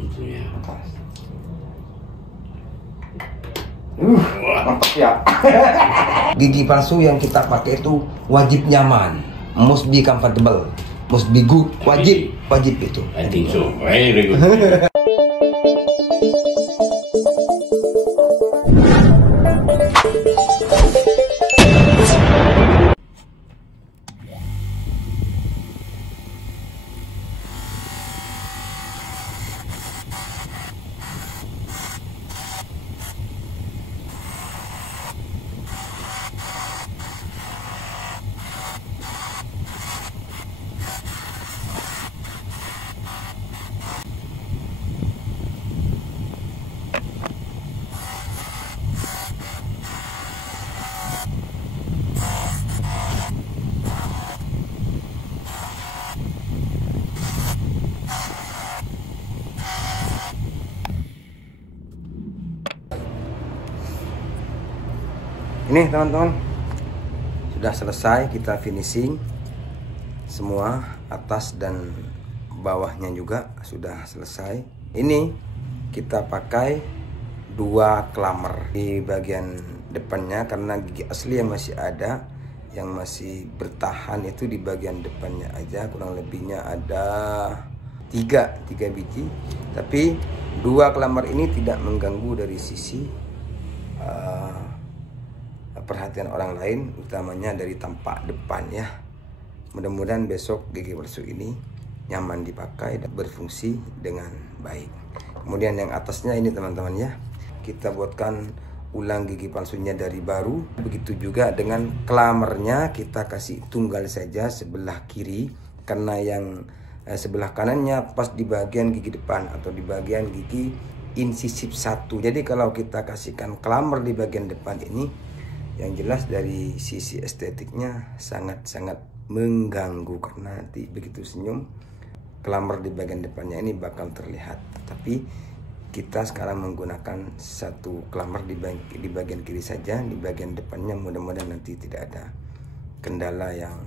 Ya. Mantap ya. Gigi palsu yang kita pakai itu wajib nyaman, must be comfortable, must be good, wajib itu. I think so. Very good. Ini teman-teman, sudah selesai kita finishing semua, atas dan bawahnya juga sudah selesai. Ini kita pakai 2 klamer di bagian depannya karena gigi asli yang masih ada, yang masih bertahan itu di bagian depannya aja. Kurang lebihnya ada 3 biji, tapi 2 klamer ini tidak mengganggu dari sisi perhatian orang lain, utamanya dari tampak depan ya. Mudah-mudahan besok gigi palsu ini nyaman dipakai dan berfungsi dengan baik. Kemudian yang atasnya ini teman-teman ya, kita buatkan ulang gigi palsunya dari baru. Begitu juga dengan klamernya, kita kasih tunggal saja sebelah kiri, karena yang sebelah kanannya pas di bagian gigi depan atau di bagian gigi insisif 1. Jadi kalau kita kasihkan klamer di bagian depan ini, yang jelas dari sisi estetiknya sangat-sangat mengganggu, karena nanti begitu senyum klamer di bagian depannya ini bakal terlihat. Tapi kita sekarang menggunakan 1 klamer di bagian kiri saja, di bagian depannya mudah-mudahan nanti tidak ada kendala yang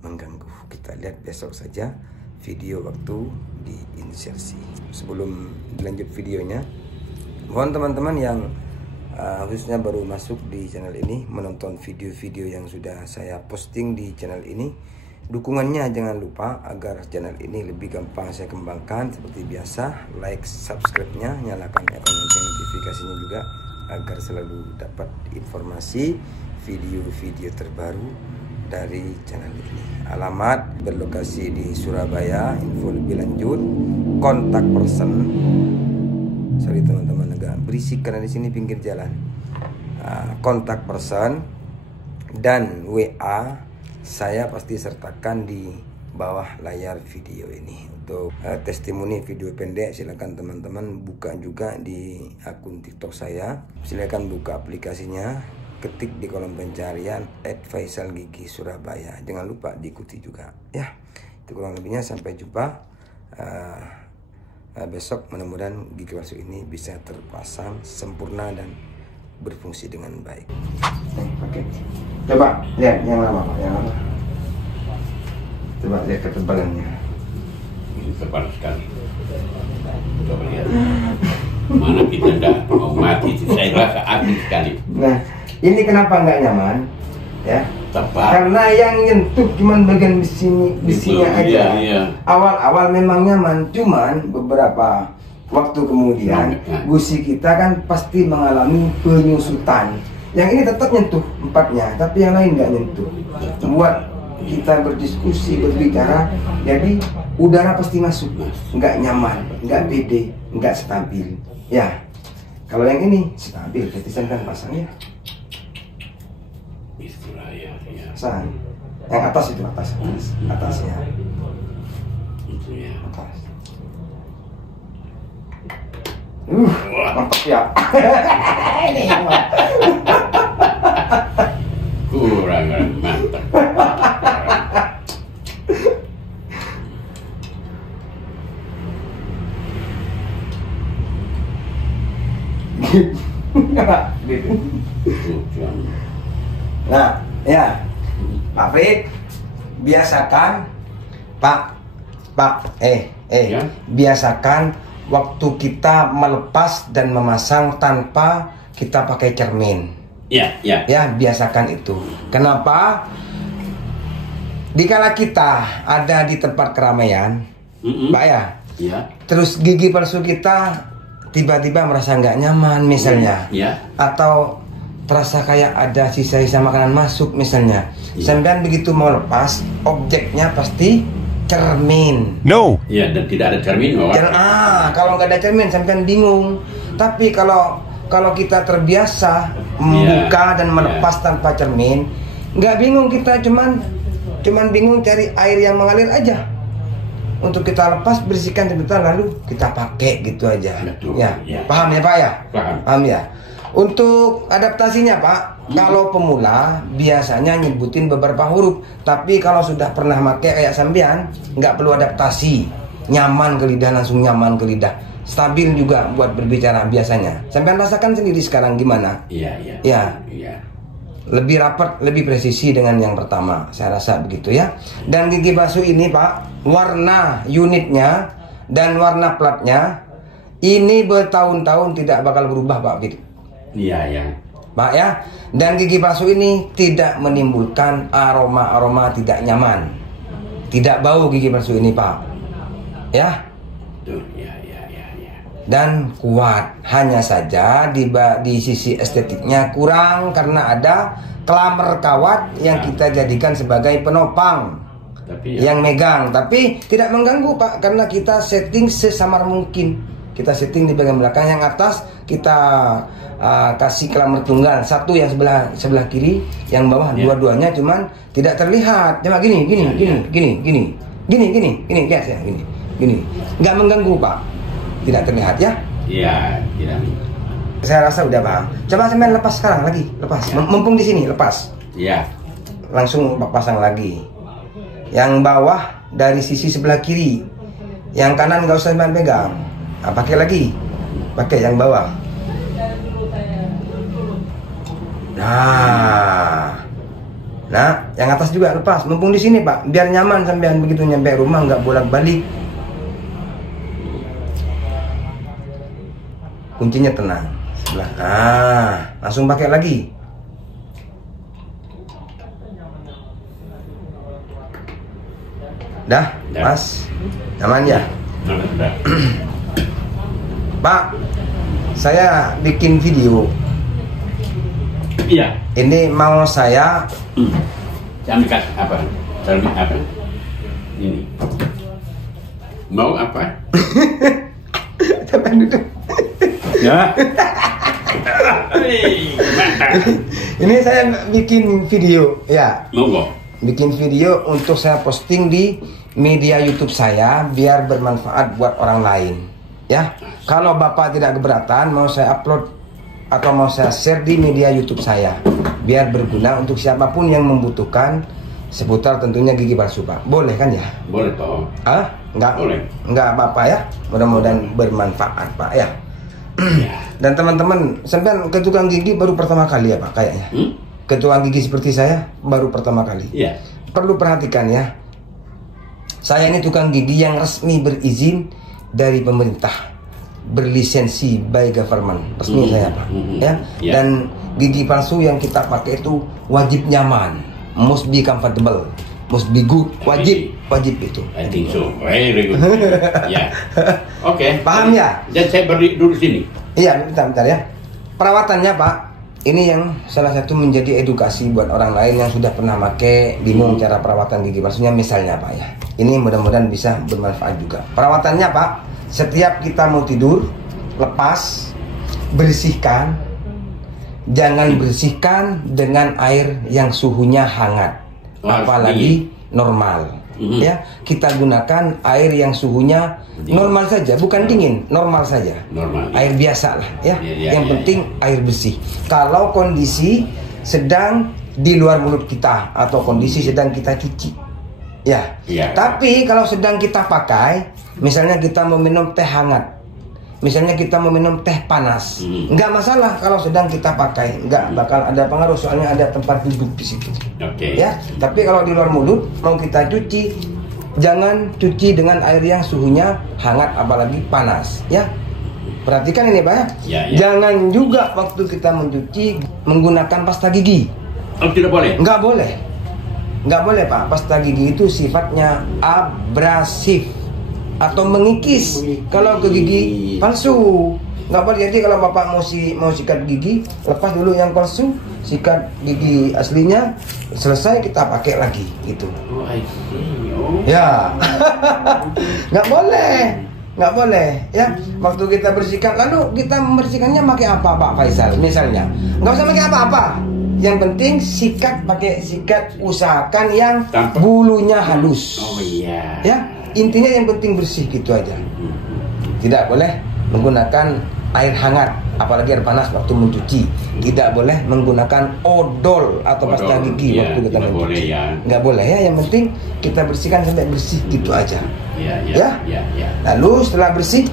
mengganggu. Kita lihat besok saja video waktu diinsersi. Sebelum lanjut videonya, mohon teman-teman yang khususnya baru masuk di channel ini, menonton video-video yang sudah saya posting di channel ini, dukungannya jangan lupa agar channel ini lebih gampang saya kembangkan. Seperti biasa, like, subscribe-nya, nyalakan lonceng notifikasinya juga agar selalu dapat informasi video-video terbaru dari channel ini. Alamat berlokasi di Surabaya. Info lebih lanjut, kontak person. Sorry teman-teman, agak berisik karena di sini pinggir jalan. Kontak person dan WA saya pasti sertakan di bawah layar video ini. Untuk testimoni video pendek silakan teman-teman buka juga di akun TikTok saya. Silakan buka aplikasinya, ketik di kolom pencarian @faisalgigi Surabaya. Jangan lupa diikuti juga ya. Itu kurang lebihnya, sampai jumpa besok. Mudah-mudahan gigi palsu ini bisa terpasang sempurna dan berfungsi dengan baik. Oke. Coba lihat yang lama Pak, yang lama. Coba lihat ketebalannya. Ini tebal sekali. Coba lihat. Mana kita tidak mau mati, saya rasa habis sekali. Nah, ini kenapa nggak nyaman? Ya. Tepat. Karena yang nyentuh cuman bagian besinya aja. Iya. Awal-awal memang nyaman, cuman beberapa waktu kemudian gusi kita kan pasti mengalami penyusutan. Yang ini tetap nyentuh 4-nya, tapi yang lain nggak nyentuh. Buat kita berdiskusi, berbicara, jadi udara pasti masuk, nggak nyaman, nggak pede, nggak stabil. Ya, kalau yang ini stabil, tetisan kan pasang ya. Pasang. Yang atas itu atasnya. Itu ya. Atas. Mantap ya. Ini yang Kurang mantap. Nah, ya, Pak Frit, biasakan, Pak, Ya? biasakan waktu kita melepas dan memasang tanpa kita pakai cermin. Ya, ya. Ya, biasakan itu. Kenapa? Dikala kita ada di tempat keramaian, Pak ya, terus gigi palsu kita tiba-tiba merasa nggak nyaman misalnya, atau terasa kayak ada sisa-sisa makanan masuk misalnya, sampean begitu mau lepas, objeknya pasti cermin. No. Ya, dan tidak ada cermin. Kalau nggak ada cermin, sampean bingung. Tapi kalau kita terbiasa membuka dan melepas tanpa cermin, nggak bingung kita, cuman bingung cari air yang mengalir aja. Untuk kita lepas, bersihkan sebentar, lalu kita pakai gitu aja. Betul, ya. Ya. Paham ya Pak ya? Paham Ya. Untuk adaptasinya Pak, kalau pemula biasanya nyebutin beberapa huruf. Tapi kalau sudah pernah pakai kayak sampean, nggak perlu adaptasi. Nyaman ke lidah, langsung nyaman ke lidah. Stabil juga buat berbicara biasanya. Sampean rasakan sendiri sekarang gimana? Iya. Lebih rapat, lebih presisi dengan yang pertama. Saya rasa begitu ya. Dan gigi palsu ini Pak, warna unitnya dan warna platnya ini bertahun-tahun tidak bakal berubah Pak Fit. Iya. Pak ya. Dan gigi palsu ini tidak menimbulkan aroma-aroma tidak nyaman. Tidak bau gigi palsu ini Pak. Ya. Iya. Dan kuat, hanya saja di sisi estetiknya kurang karena ada klamer kawat yang kita jadikan sebagai penopang, yang megang, tapi tidak mengganggu Pak, karena kita setting sesamar mungkin. Kita setting di bagian belakang, yang atas kita kasih klamer tunggal, satu yang sebelah kiri, yang bawah dua-duanya, cuman tidak terlihat. Cuma gini, lihat ya, gini, nggak mengganggu Pak. Tidak terlihat ya? Iya, tidak. Saya rasa udah Bang. Coba sampean lepas sekarang lagi, lepas. Ya. Mumpung di sini lepas. Iya. Langsung pasang lagi. Yang bawah dari sisi sebelah kiri. Yang kanan nggak usah sampean pegang. Nah, pakai lagi. Pakai yang bawah. Nah, yang atas juga lepas. Mumpung di sini Pak, biar nyaman sampean begitu nyampe rumah nggak bolak-balik. Kuncinya tenang sebelah. Langsung pakai lagi. Dah, Mas. Nyaman ya? Pak, saya bikin video. Iya. Ini mau saya Cermin apa? Ini. Mau apa? Sampai duduk. Ya. Ini saya bikin video ya. Monggo. Bikin video untuk saya posting di media YouTube saya biar bermanfaat buat orang lain. Ya. Kalau Bapak tidak keberatan, mau saya upload atau mau saya share di media YouTube saya biar berguna untuk siapapun yang membutuhkan seputar tentunya gigi palsu Pak. Boleh kan ya? Boleh toh. Enggak. Boleh. Enggak apa-apa ya. Mudah-mudahan bermanfaat Pak ya. Dan teman-teman, sampean ke tukang gigi baru pertama kali ya Pak kayaknya. Ke tukang gigi seperti saya baru pertama kali. Iya. Perlu perhatikan ya. Saya ini tukang gigi yang resmi berizin dari pemerintah, berlisensi by government, resmi saya Pak. Ya. Dan gigi palsu yang kita pakai itu wajib nyaman, must be comfortable, must be good, wajib itu. I think so. Very good. Ya. Oke. Paham ya? Dan saya berdiri dulu sini. Iya, bentar ya. Perawatannya Pak, ini yang salah satu menjadi edukasi buat orang lain yang sudah pernah pakai, bingung cara perawatan gigi palsunya misalnya Pak ya. Ini mudah-mudahan bisa bermanfaat juga. Perawatannya Pak, setiap kita mau tidur, lepas, bersihkan. Jangan bersihkan dengan air yang suhunya hangat, apalagi normal. Ya, kita gunakan air yang suhunya normal saja, bukan dingin, normal saja. Air biasa lah ya. Yang penting air bersih. Kalau kondisi sedang di luar mulut kita atau kondisi sedang kita cuci. Ya. Tapi kalau sedang kita pakai, misalnya kita mau minum teh hangat, misalnya kita mau minum teh panas, nggak masalah kalau sedang kita pakai, nggak bakal ada pengaruh soalnya ada tempat duduk di situ. Ya, tapi kalau di luar mulut mau kita cuci, jangan cuci dengan air yang suhunya hangat apalagi panas, ya. Perhatikan ini Pak ya. Jangan juga waktu kita mencuci menggunakan pasta gigi. Oh, tidak boleh? Nggak boleh. Nggak boleh Pak. Pasta gigi itu sifatnya abrasif atau mengikis. Kalau ke gigi palsu nggak boleh. Jadi kalau Bapak mau sikat gigi, lepas dulu yang palsu, sikat gigi aslinya, selesai kita pakai lagi gitu. Oh, I see. Oh. Ya. Nggak boleh. Nggak boleh ya. Waktu kita bersihkan, lalu kita membersihkannya pakai apa Pak Faisal? Misalnya nggak usah pakai apa-apa, yang penting sikat, pakai sikat, usahakan yang bulunya halus. Oh iya. Ya, intinya yang penting bersih gitu aja. Tidak boleh menggunakan air hangat apalagi air panas waktu mencuci. Tidak boleh menggunakan odol atau pasta gigi ya, waktu kita mencuci. Boleh, ya. Nggak boleh ya. Yang penting kita bersihkan sampai bersih gitu aja. Ya. Lalu setelah bersih,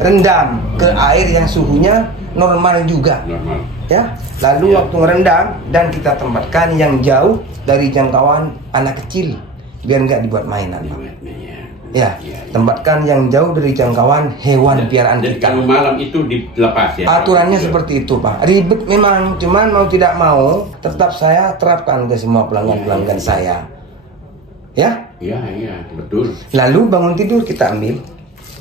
rendam ke air yang suhunya normal juga. Normal. Ya. Lalu waktu merendam dan kita tempatkan yang jauh dari jangkauan anak kecil biar nggak dibuat mainan. Ya. Tempatkan yang jauh dari jangkauan hewan piaraan Dan kita. kalau malam itu dilepas ya. Aturannya seperti itu Pak. Ribet memang, cuman mau tidak mau tetap saya terapkan ke semua pelanggan-pelanggan saya. Ya. Iya, betul. Lalu bangun tidur kita ambil,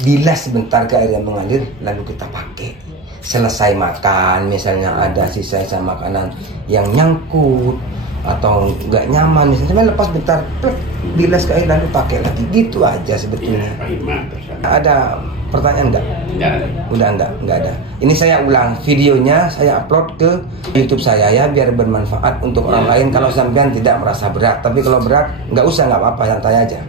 bilas sebentar ke air yang mengalir, lalu kita pakai. Selesai makan, misalnya ada sisa-sisa makanan yang nyangkut atau nggak nyaman, misalnya lepas bentar, plek, bilas ke air lalu pakai lagi. Gitu aja sebetulnya. Ada pertanyaan nggak? Udah nggak ada. Ini saya ulang videonya, saya upload ke YouTube saya ya, biar bermanfaat untuk orang lain. Kalau sampean tidak merasa berat, tapi kalau berat nggak usah, nggak apa-apa, santai aja.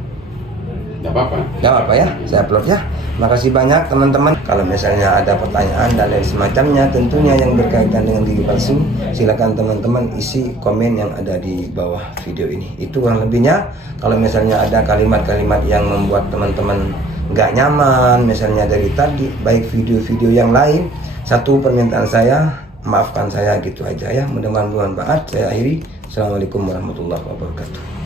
Nggak apa-apa Ya, saya upload ya. Makasih banyak teman-teman. Kalau misalnya ada pertanyaan dan lain semacamnya, tentunya yang berkaitan dengan gigi palsu, silakan teman-teman isi komen yang ada di bawah video ini. Itu kurang lebihnya. Kalau misalnya ada kalimat-kalimat yang membuat teman-teman nggak nyaman, misalnya dari tadi, baik video-video yang lain, satu permintaan saya, maafkan saya gitu aja ya. Mudah-mudahan bermanfaat. Saya akhiri. Assalamualaikum warahmatullahi wabarakatuh.